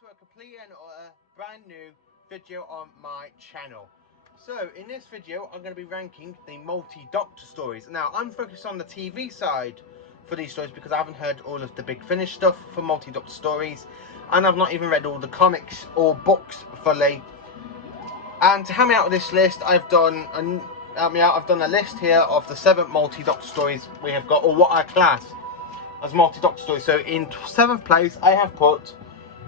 to a complete and brand new video on my channel. So in this video I'm going to be ranking the multi-Doctor stories. Now I'm focused on the TV side for these stories because I haven't heard all of the Big Finish stuff for multi-Doctor stories, and I've not even read all the comics or books fully. And to help me out with this list, I've done a list here of the 7 multi-Doctor stories we have got, or what I class as multi-Doctor stories. So in 7th place I have put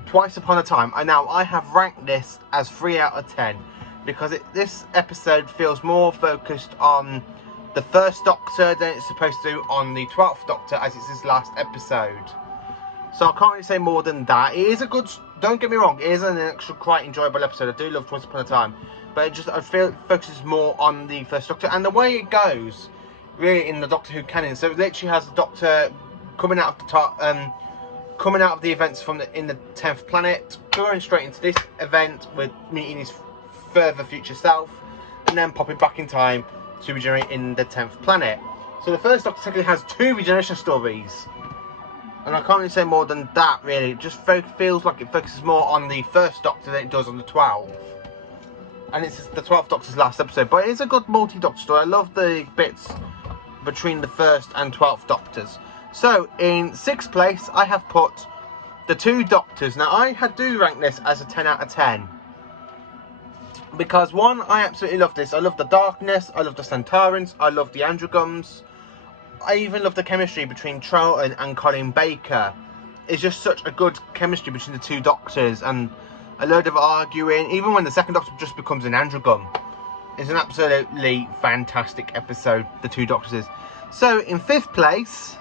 Twice Upon a Time, and now I have ranked this as 3 out of 10 because this episode feels more focused on the first Doctor than it's supposed to on the 12th Doctor, as it's his last episode. So I can't really say more than that. It is a good, don't get me wrong, it is an actual quite enjoyable episode. I do love Twice Upon a Time, but I feel it focuses more on the first Doctor and the way it goes really in the Doctor Who canon. So it literally has the Doctor coming out of the top, coming out of the events in the 10th planet, going straight into this event with meeting his further future self, and then popping back in time to regenerate in the 10th planet. So the first Doctor technically has 2 regeneration stories, and I can't really say more than that really. It just feels like it focuses more on the first Doctor than it does on the 12th, and it's the 12th Doctor's last episode. But it is a good multi-Doctor story. I love the bits between the first and 12th Doctors. So in 6th place I have put the 2 Doctors. Now I do rank this as a 10 out of 10 because one, I absolutely love this. I love the darkness, I love the Centaurans, I love the Androgons, I even love the chemistry between Troughton and Colin Baker. It's just such a good chemistry between the 2 Doctors, and a load of arguing, even when the 2nd Doctor just becomes an Androgon. It's an absolutely fantastic episode, the 2 Doctors is. So in 5th place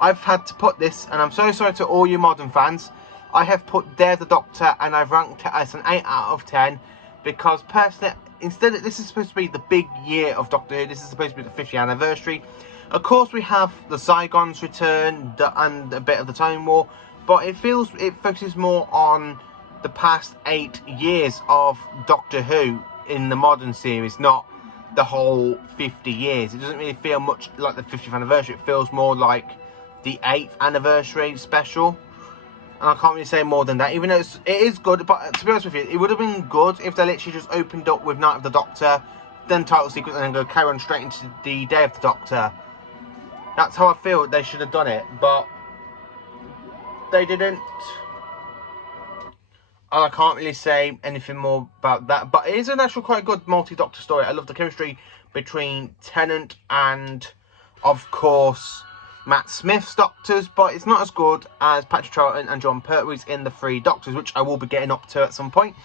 I've had to put this, and I'm so sorry to all you modern fans, I have put Day of the Doctor, and I've ranked it as an 8 out of 10 because personally, instead of, this is supposed to be the big year of Doctor Who, this is supposed to be the 50th anniversary. Of course we have the Zygons return and a bit of the Time War, but it focuses more on the past 8 years of Doctor Who in the modern series, not the whole 50 years. It doesn't really feel much like the 50th anniversary. It feels more like the 8th anniversary special, and I can't really say more than that, even though it is good. But to be honest with you, it would have been good if they literally just opened up with Night of the Doctor, then title sequence, and then go carry on straight into the Day of the Doctor. That's how I feel they should have done it, but they didn't, and I can't really say anything more about that. But it is an actual quite good multi-Doctor story. I love the chemistry between Tennant and, of course, Matt Smith's Doctors, but it's not as good as Patrick Troughton and John Pertwee's in the 3 Doctors, which I will be getting up to at some point.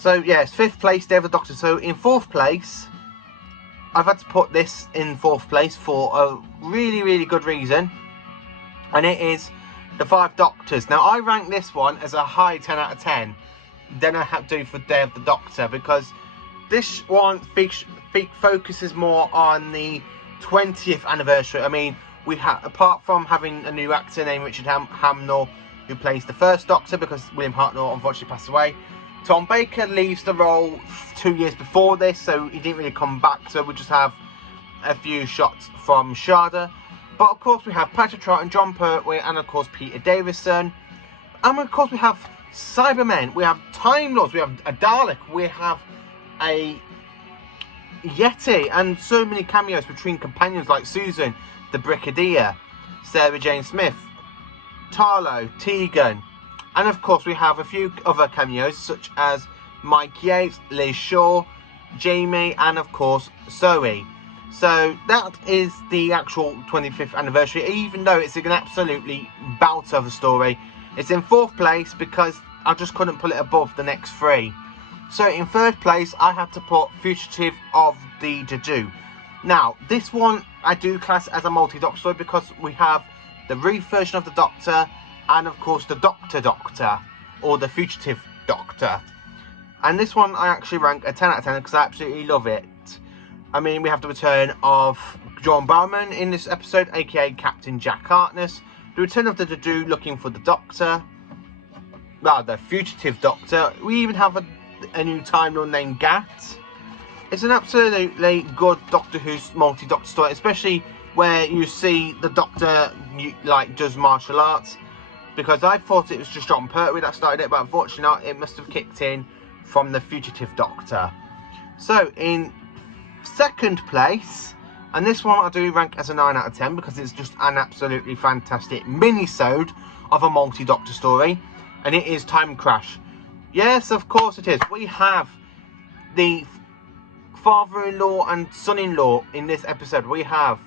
So yes, 5th place, Day of the Doctor. So in 4th place, I've had to put this in 4th place for a really, really good reason, and it is the 5 Doctors. Now I rank this one as a high 10 out of 10 than I have to do for Day of the Doctor, because this one focuses more on the 20th anniversary. I mean, we have, apart from having a new actor named Richard Hamnell who plays the first Doctor, because William Hartnell unfortunately passed away, Tom Baker leaves the role 2 years before this, so he didn't really come back, so we just have a few shots from Shada. But of course we have Patrick Troughton, John Pertwee, and of course Peter Davison, and of course we have Cybermen, we have Time Lords, we have a Dalek, we have a Yeti, and so many cameos between companions like Susan the Brigadier, Sarah Jane Smith, Tarlo, Tegan, and of course we have a few other cameos such as Mike Yates, Liz Shaw, Jamie, and of course Zoe. So that is the actual 25th anniversary, even though it's an absolutely bout of a story. It's in 4th place because I just couldn't put it above the next 3. So in 3rd place I had to put Fugitive of the Juju. Now this one I do class as a multi-Doctor story because we have the Ruth version of the Doctor, and of course the Doctor, or the Fugitive Doctor. And this one I actually rank a 10 out of 10 because I absolutely love it. I mean, we have the return of John Barrowman in this episode, aka Captain Jack Harkness, the return of the Juju looking for the Doctor, well, the Fugitive Doctor. We even have a new Time Lord named Gat. It's an absolutely good Doctor Who's multi-Doctor story, especially where you see the Doctor like does martial arts. because I thought it was just John Pertwee that started it, but unfortunately not. It must have kicked in from the Fugitive Doctor. So in second place, and this one I do rank as a 9 out of 10 because it's just an absolutely fantastic mini-sode of a multi-Doctor story, and it is Time Crash. Yes, of course it is. We have the father-in-law and son-in-law in this episode. We have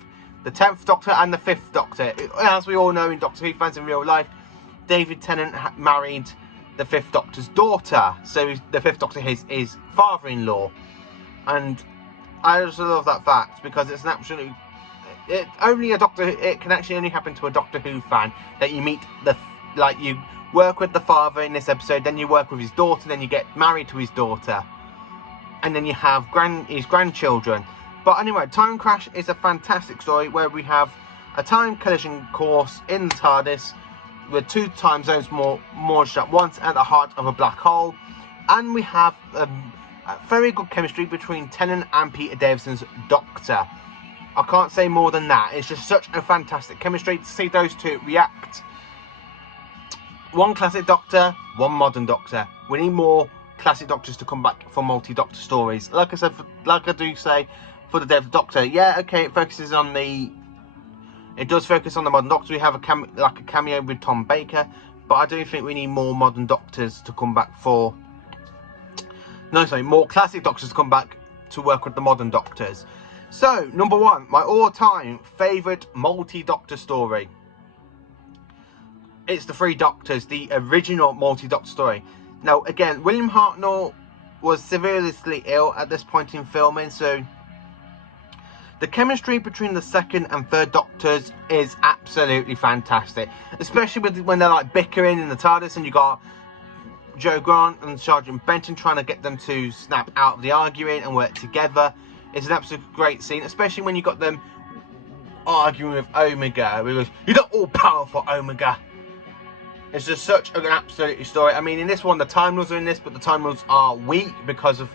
the 10th Doctor and the 5th Doctor. As we all know in Doctor Who fans in real life, David Tennant married the 5th Doctor's daughter. So the 5th Doctor is his father-in-law. And I just love that fact because it's an absolute... It can actually only happen to a Doctor Who fan that you meet you work with the father in this episode, then you work with his daughter, then you get married to his daughter, and then you have his grandchildren. But anyway, Time Crash is a fantastic story where we have a time collision course in the TARDIS with 2 time zones merged at once at the heart of a black hole, and we have a very good chemistry between Tennant and Peter Davison's Doctor. I can't say more than that. It's just such a fantastic chemistry to see those two react. One classic Doctor, one modern Doctor. We need more classic Doctors to come back for multi-Doctor stories. Like I said, like I do say for the Day of the Doctor, yeah, okay, it does focus on the modern Doctor. We have a cameo with Tom Baker, but I do think we need more modern Doctors to come back for. No, sorry, more classic Doctors to come back to work with the modern Doctors. So, number 1, my all-time favourite multi-Doctor story. It's the 3 Doctors, the original multi-Doctor story. Now, again, William Hartnell was seriously ill at this point in filming, so the chemistry between the 2nd and 3rd Doctors is absolutely fantastic. Especially when they're like bickering in the TARDIS and you got Joe Grant and Sergeant Benton trying to get them to snap out of the arguing and work together. It's an absolute great scene, especially when you got them arguing with Omega. Because you're not all powerful, Omega. It's just such an absolute story. I mean, in this one, the Time Lords are in this, but the Time Lords are weak because of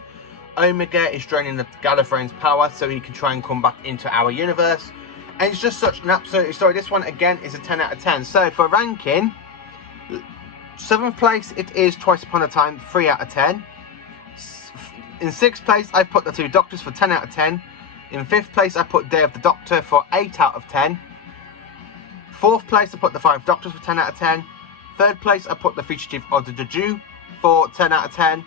Omega is draining the Gallifreyan's power so he can try and come back into our universe. And it's just such an absolute story. This one, again, is a 10 out of 10. So, for ranking, 7th place, it is Twice Upon a Time, 3 out of 10. In 6th place, I put the 2 Doctors for 10 out of 10. In 5th place, I put Day of the Doctor for 8 out of 10. 4th place, I put the 5 Doctors for 10 out of 10. 3rd place, I put the Fugitive of the Jew for 10 out of 10.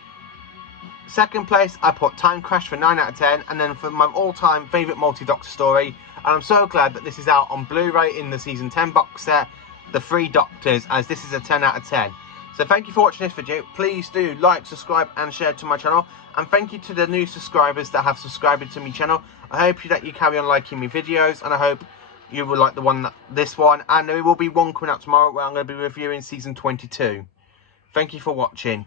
2nd place, I put Time Crash for 9 out of 10. And then for my all-time favourite multi-Doctor story, and I'm so glad that this is out on Blu-ray in the Season 10 box set, the 3 Doctors, as this is a 10 out of 10. So thank you for watching this video. Please do like, subscribe and share to my channel. And thank you to the new subscribers that have subscribed to my channel. I hope that you carry on liking my videos, and I hope you will like this one. And there will be one coming out tomorrow where I'm going to be reviewing Season 22. Thank you for watching.